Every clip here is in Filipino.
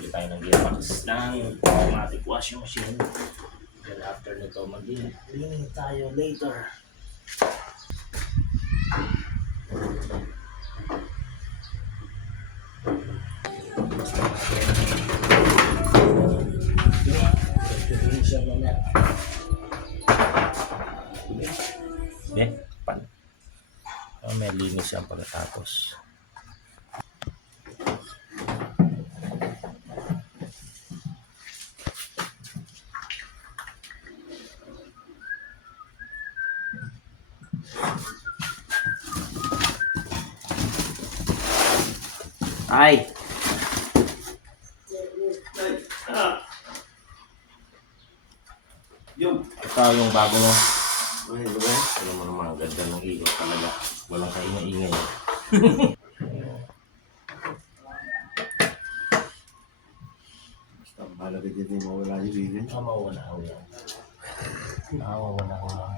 Palit tayo ng gearbox ng automatic washing machine. Then after nito, mag-cleaning tayo later. Pan. May linis yan pagkatapos. Ay! Ito yung bago mo. Alam mo naman, ganda ng iyo talaga. Walang kaingay-ingay. Basta mahalaga dyan yung mawala yung bilin. Mawala ko lang. Mawala ko lang.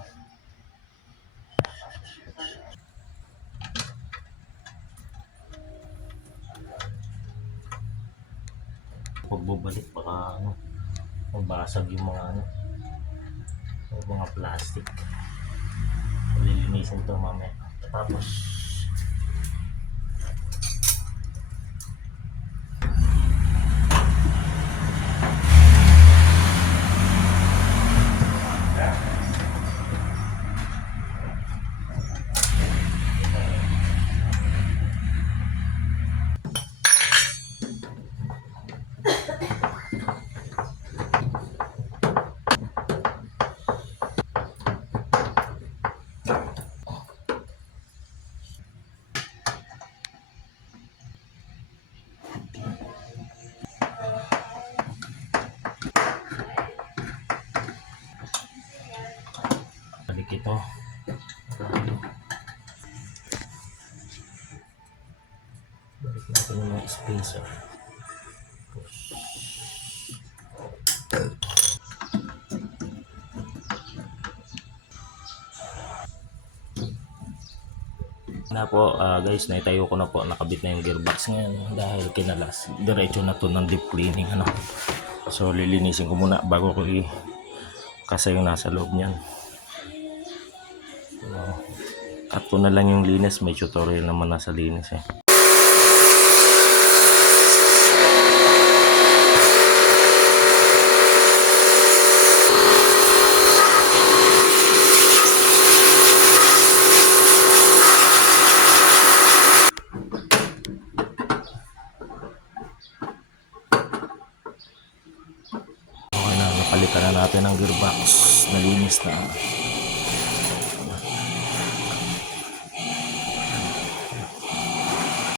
Pagbabalik baka mabasag yung mga plastic. Lilinisin ito mamaya. Tapos balik ito. Balik natin yung mga spacer. Na po guys, naitayo ko na po, nakabit na yung gearbox ngayon dahil kinalas. Diretso na to ng deep cleaning So lilinisin ko muna bago ko kasi yung nasa loob niyan. Cut ko na lang yung linis, may tutorial naman nasa linis eh. Okay na, napalitan na natin ang gearbox, nalinis na.